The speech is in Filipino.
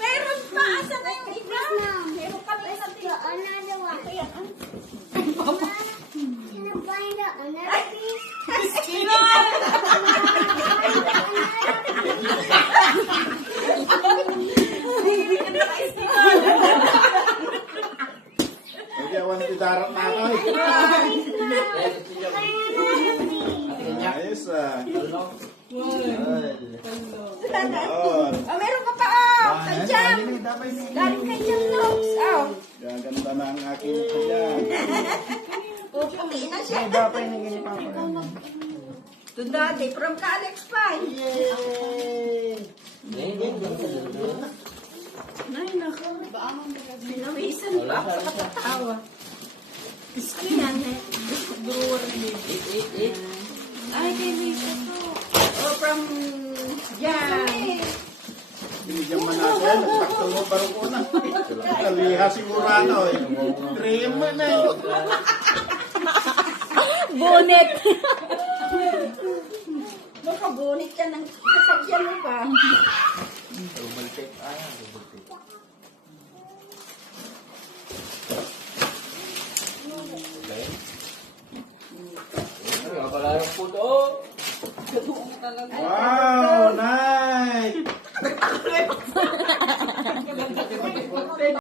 Meron pa. Asa na yung iba? Meron pa rin sa tiyo. Another one. Kaya, Can I find another piece? Hindi ako natidarap na ako eh. Ayos ah. Oh, meron ka pa. Kajam. Galing kajam notes. gaganda na ang aking kanya. Puputi na siya. To daddy from Alex Pie. Nay, nako. Pinawisan pa ako sa katawa. Gusto yan eh. Drawer niya. Ay, kay Lisa to. Oh, from Jan. Binigyan man natin, sakto mo parang una. Kaliha siguro ano eh. Dream mo na eh. Bonnet. Baka bonnet ka ng kasagyan mo pa. Wow!